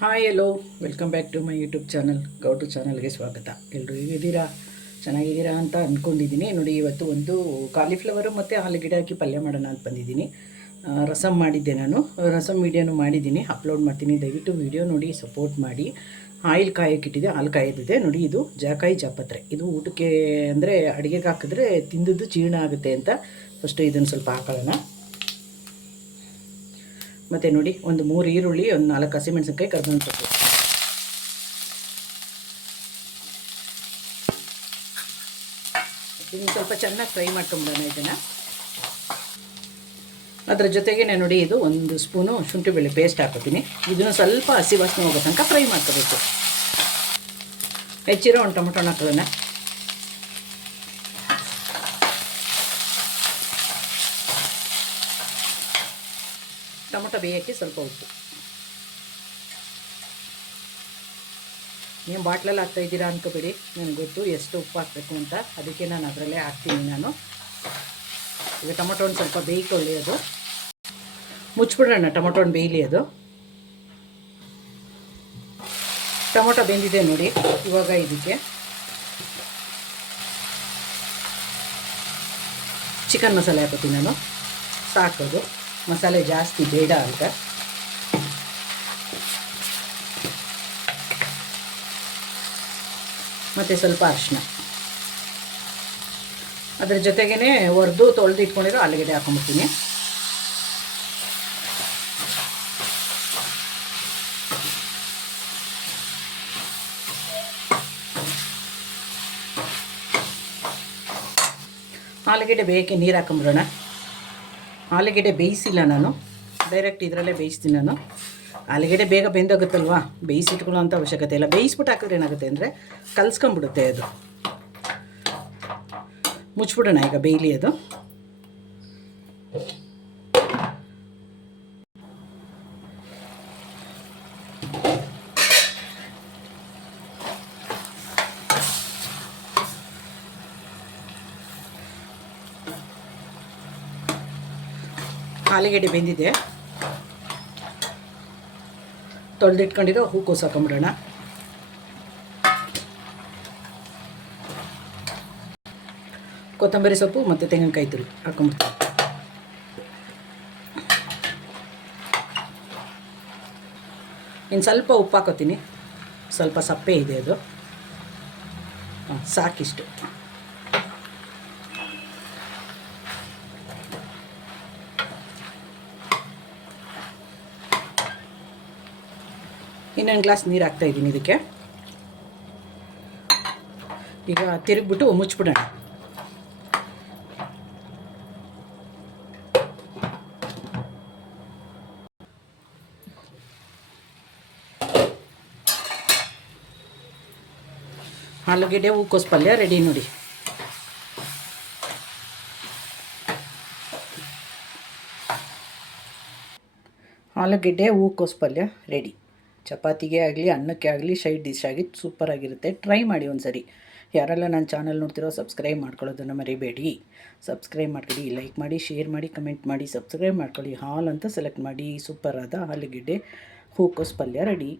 Hi ಎಲ್ಲೋ welcome back to my YouTube channel ಗೌಟು ಚಾನಲ್ಗೆ ಸ್ವಾಗತ. ಎಲ್ಲರೂ ಹೇಗಿದ್ದೀರಾ? ಚೆನ್ನಾಗಿದ್ದೀರಾ ಅಂತ ಅಂದ್ಕೊಂಡಿದ್ದೀನಿ. ನೋಡಿ, ಇವತ್ತು ಒಂದು ಕಾಲಿಫ್ಲವರು ಮತ್ತು ಆಲೂಗೆಡ್ಡೆ ಹಾಕಿ ಪಲ್ಯ ಮಾಡೋಣ ಅಂತ ಬಂದಿದ್ದೀನಿ. ರಸಮ್ ಮಾಡಿದ್ದೆ, ನಾನು ರಸಮ್ ವೀಡಿಯೋನು ಮಾಡಿದ್ದೀನಿ, ಅಪ್ಲೋಡ್ ಮಾಡ್ತೀನಿ. ದಯವಿಟ್ಟು ವೀಡಿಯೋ ನೋಡಿ ಸಪೋರ್ಟ್ ಮಾಡಿ. ಆಯಿಲ್ ಕಾಯಕ್ಕಿಟ್ಟಿದೆ, ಹಾಲು ಕಾಯೋದಿದೆ. ನೋಡಿ, ಇದು ಜಾಕಾಯಿ ಜಾಪತ್ರೆ. ಇದು ಊಟಕ್ಕೆ ಅಂದರೆ ಅಡುಗೆಗೆ ಹಾಕಿದ್ರೆ ತಿಂದದ್ದು ಜೀರ್ಣ ಆಗುತ್ತೆ ಅಂತ ಫಸ್ಟು ಇದನ್ನು ಸ್ವಲ್ಪ ಹಾಕೊಳ್ಳೋಣ. ಮತ್ತು ನೋಡಿ, ಒಂದು 3 ಈರುಳ್ಳಿ, ಒಂದು 4 ಹಸಿಮೆಣಸಿನ್ಕಾಯಿ, ಕರ್ಬೇವಿನ ಸೊಪ್ಪು. ಇದನ್ನು ಸ್ವಲ್ಪ ಚೆನ್ನಾಗಿ ಫ್ರೈ ಮಾಡ್ಕೊಂಬಿಡೋಣ ಇದನ್ನು. ಅದರ ಜೊತೆಗೆ ನೋಡಿ, ಇದು 1 ಸ್ಪೂನು ಶುಂಠಿ ಬೆಳ್ಳುಳ್ಳಿ ಪೇಸ್ಟ್ ಹಾಕೋತೀನಿ. ಇದನ್ನು ಸ್ವಲ್ಪ ಹಸಿ ವಾಸನೆ ಹೋಗೋ ತನಕ ಫ್ರೈ ಮಾಡ್ಕೋಬೇಕು. ಹೆಚ್ಚಿರೋ ಒಂದು ಟೊಮೊಟೊನ ಹಾಕೋಣ. ಟೊಮೊಟೊ ಬೇಯೋಕ್ಕೆ ಸ್ವಲ್ಪ ಉಪ್ಪು. ನೀವು ಬಾಟ್ಲಲ್ಲಿ ಹಾಕ್ತಾಯಿದ್ದೀರಾ ಅನ್ಕೋಬೇಡಿ, ನನಗೆ ಗೊತ್ತು ಎಷ್ಟು ಉಪ್ಪು ಹಾಕಬೇಕು ಅಂತ, ಅದಕ್ಕೆ ನಾನು ಅದರಲ್ಲೇ ಹಾಕ್ತೀನಿ. ಈಗ ಟೊಮೊಟೊ ಒಂದು ಸ್ವಲ್ಪ ಬೇಯ್ಕೊಳ್ಳಿ, ಅದು ಮುಚ್ಚಿಬಿಡೋಣ. ಟೊಮೊಟೊ ಒಂದು ಬೇಯಲಿ. ಅದು ಟೊಮೊಟೊ ಬೆಂದಿದೆ ನೋಡಿ. ಇವಾಗ ಇದಕ್ಕೆ ಚಿಕನ್ ಮಸಾಲೆ ಹಾಕೋತೀನಿ ನಾನು. ಸಾಕೋದು ಮಸಾಲೆ ಜಾಸ್ತಿ ಬೇಡ ಅಂತ. ಮತ್ತು ಸ್ವಲ್ಪ ಅರಿಶಿನ. ಅದರ ಜೊತೆಗೇ ಒರೆದು ತೊಳೆದು ಇಟ್ಕೊಂಡಿರೋ ಆಲೂಗಡ್ಡೆ ಹಾಕೊಂಡ್ಬಿಡ್ತೀನಿ. ಆಲೂಗಡ್ಡೆ ಬೇಯಕ್ಕೆ ನೀರು ಹಾಕೊಂಬಿಡೋಣ. ಆಲೂಗಡ್ಡೆ ಬೇಯಿಸಿಲ್ಲ ನಾನು, ಡೈರೆಕ್ಟ್ ಇದರಲ್ಲೇ ಬೇಯಿಸ್ತೀನಿ ನಾನು. ಆಲೂಗಡ್ಡೆ ಬೇಗ ಬೆಂದೋಗುತ್ತಲ್ವ, ಬೇಯಿಸಿಟ್ಕೊಳ್ಳೋ ಅಂಥ ಅವಶ್ಯಕತೆ ಇಲ್ಲ. ಬೇಯಿಸ್ಬಿಟ್ಟು ಹಾಕಿದ್ರೆ ಏನಾಗುತ್ತೆ ಅಂದರೆ ಕಲ್ಸ್ಕೊಂಬಿಡುತ್ತೆ ಅದು. ಮುಚ್ಚಿಬಿಡೋಣ, ಈಗ ಬೇಯಲಿ ಅದು. ಆಲೂಗಡ್ಡೆ ಬೆಂದಿದೆ, ತೊಳೆದಿಟ್ಕೊಂಡಿರೋ ಹೂಕೋಸು ಹಾಕೊಂಬಿಡೋಣ. ಕೊತ್ತಂಬರಿ ಸೊಪ್ಪು ಮತ್ತು ತೆಂಗಿನಕಾಯಿ ತುರಿ ಹಾಕೊಂಬಿಡ್ತೀನಿ. ಇನ್ನು ಸ್ವಲ್ಪ ಉಪ್ಪು ಹಾಕೋತೀನಿ, ಸ್ವಲ್ಪ ಸಪ್ಪೆ ಇದೆ ಅದು. ಸಾಕಿಷ್ಟು. ಇನ್ನೊಂದು ಗ್ಲಾಸ್ ನೀರು ಹಾಕ್ತಾಯಿದ್ದೀನಿ ಇದಕ್ಕೆ. ಈಗ ತಿರುಗಿಬಿಟ್ಟು ಮುಚ್ಚಿಬಿಡೋಣ. ಆಲೂಗೆಡ್ಡೆ ಹೂಕೋಸು ಪಲ್ಯ ರೆಡಿ ನೋಡಿ. ಆಲೂಗೆಡ್ಡೆ ಹೂಕೋಸು ಪಲ್ಯ ರೆಡಿ. ಚಪಾತಿಗೆ ಆಗಲಿ, ಅನ್ನಕ್ಕೆ ಆಗಲಿ, ಸೈಡ್ ಡಿಶ್ ಆಗಿ ಸೂಪರಾಗಿರುತ್ತೆ. ಟ್ರೈ ಮಾಡಿ ಒಂದು ಸರಿ. ಯಾರೆಲ್ಲ ನನ್ನ ಚಾನಲ್ ನೋಡ್ತಿರೋ ಸಬ್ಸ್ಕ್ರೈಬ್ ಮಾಡ್ಕೊಳ್ಳೋದನ್ನು ಮರಿಬೇಡಿ. ಸಬ್ಸ್ಕ್ರೈಬ್ ಮಾಡ್ಕೊಳ್ಳಿ, ಲೈಕ್ ಮಾಡಿ, ಶೇರ್ ಮಾಡಿ, ಕಮೆಂಟ್ ಮಾಡಿ, ಸಬ್ಸ್ಕ್ರೈಬ್ ಮಾಡ್ಕೊಳ್ಳಿ. ಹಾಲ್ ಅಂತ ಸೆಲೆಕ್ಟ್ ಮಾಡಿ. ಸೂಪರಾದ ಆಲೂಗೆಡ್ಡೆ ಹೂಕೋಸು ಪಲ್ಯ ರೆಡಿ.